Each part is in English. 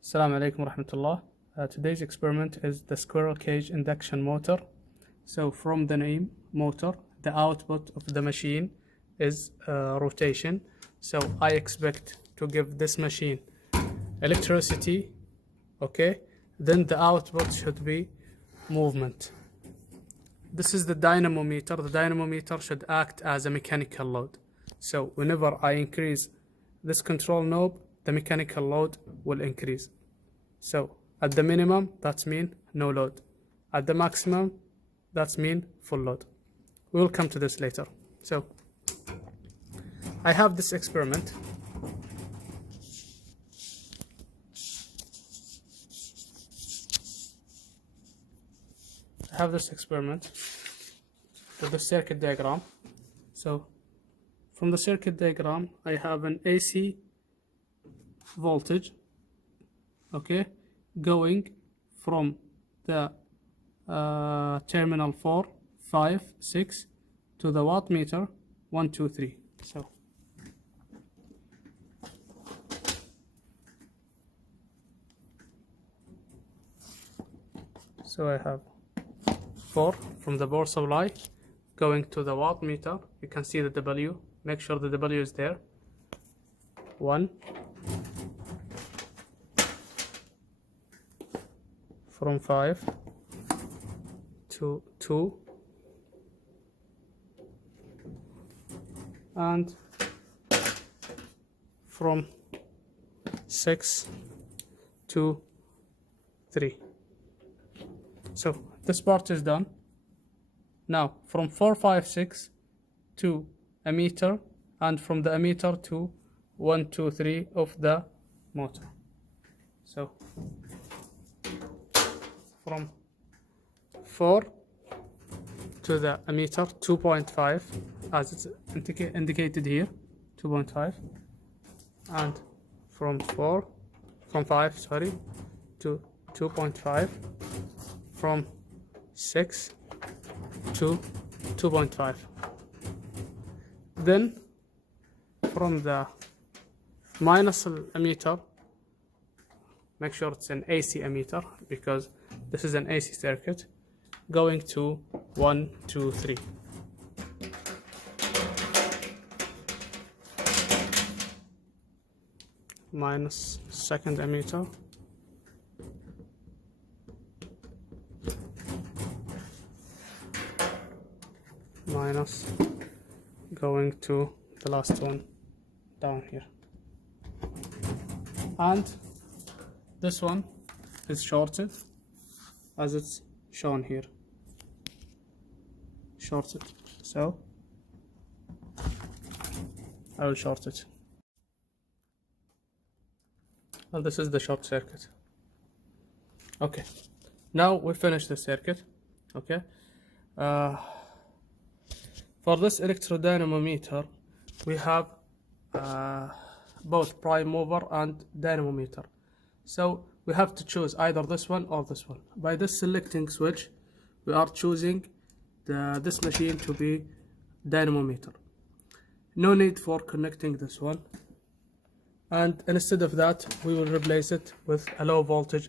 Assalamu alaikum warahmatullah. Today's experiment is the squirrel cage induction motor. So from the name motor, the output of the machine is rotation. So I expect to give this machine electricity, okay? Then the output should be movement. This is the dynamometer. The dynamometer should act as a mechanical load. So whenever I increase this control knob, the mechanical load will increase. So at the minimum, that's mean no load. At the maximum, that's mean full load. We will come to this later. So I have this experiment. With the circuit diagram. So from the circuit diagram, I have an AC voltage, okay, going from the terminal 4, 5, 6 to the watt meter 1, 2, 3. So I have 4 from the power supply going to the watt meter. You can see the W. Make sure the W is there. 1 from 5 to 2 and from 6 to 3. So this part is done. Now from 4, 5, 6 to ammeter, and from the ammeter to 1, 2, 3 of the motor. So from 4 to the ammeter 2.5 as it's indicated here, 2.5, and from 5 to 2.5, from 6 to 2.5. Then from the minus ammeter, make sure it's an AC ammeter because this is an AC circuit, going to 1, 2, 3. Minus second ammeter. Minus going to the last one down here. And this one is shorted as it's shown here. Shorted. So I will short it. And this is the short circuit. Okay. Now we finish the circuit. Okay. For this electrodynamometer, we have both prime mover and dynamometer. So we have to choose either this one or this one. By this selecting switch, we are choosing this machine to be dynamometer. No need for connecting this one. And instead of that, we will replace it with a low voltage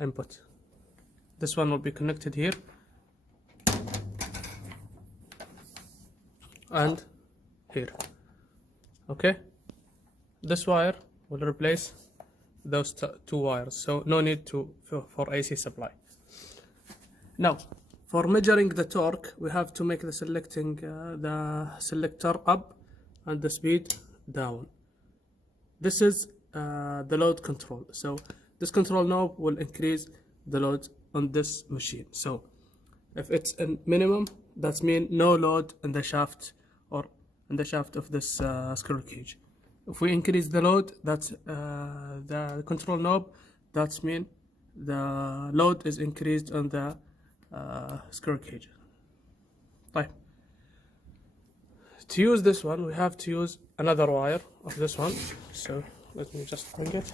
input. This one will be connected here. And here. Okay, this wire will replace those two wires, so no need for AC supply. Now for measuring the torque, we have to make the selector up and the speed down. This is the load control, so this control knob will increase the load on this machine. So if it's a minimum, that's mean no load in the shaft or in the shaft of this squirrel cage. If we increase the load, that's the control knob, that's mean the load is increased on the squirrel cage. Right. To use this one, we have to use another wire of this one. So let me just bring it.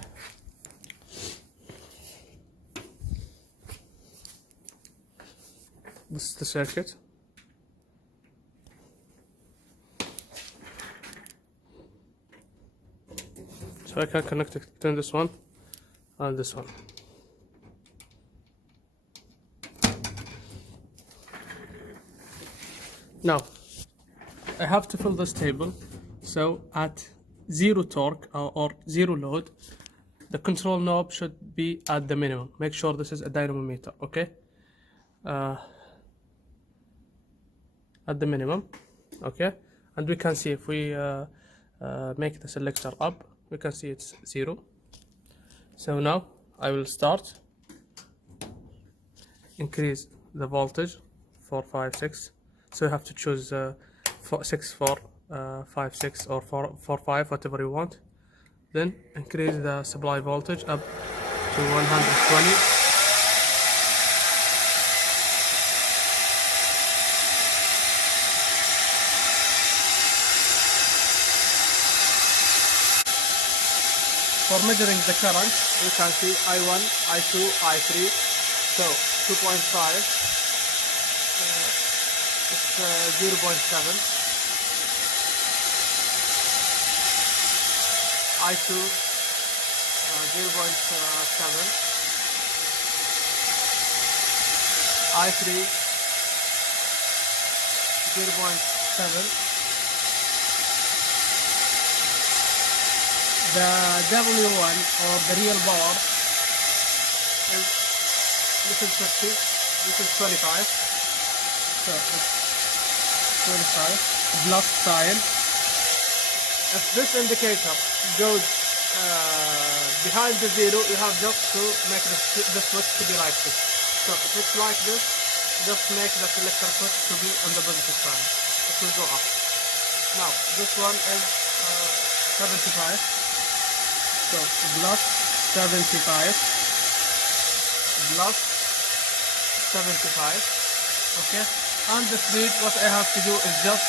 This is the circuit. So I can connect it to this one and this one. Now I have to fill this table, so at zero torque or zero load, the control knob should be at the minimum. Make sure this is a dynamometer, okay? At the minimum, okay? And we can see if we make the selector up, we can see it's 0. So now I will start, increase the voltage 4, 5, 6. So you have to choose 6, 4, 5, 6 or 4, 5, whatever you want. Then increase the supply voltage up to 120. For measuring the current, you can see I1, I2, I3. So 2.5, it's 0.7. I2, 0.7. I3, 0.7. The W1 or the real power is little 50, little 25. So it's 25 plus sign. If this indicator goes behind the 0, you have just to make the switch to be like this. So if it's like this, just make the selector switch to be on the positive side. It will go up. Now this one is 75. So plus 75 plus 75, okay? And the speed, what I have to do is just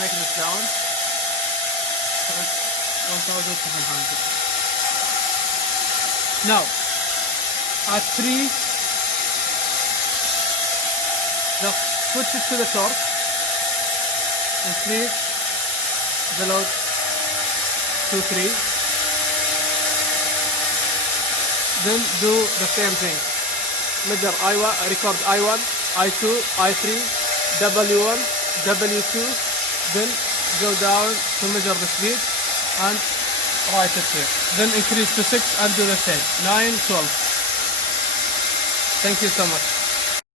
make this down. So it's 1700. Now at 3, just switch it to the torque, increase the load to 3, then do the same thing. Measure I1, record I1, I2, I3, W1, W2, then go down to measure the speed and write it here. Then increase to 6 and do the same. 9, 12. Thank you so much.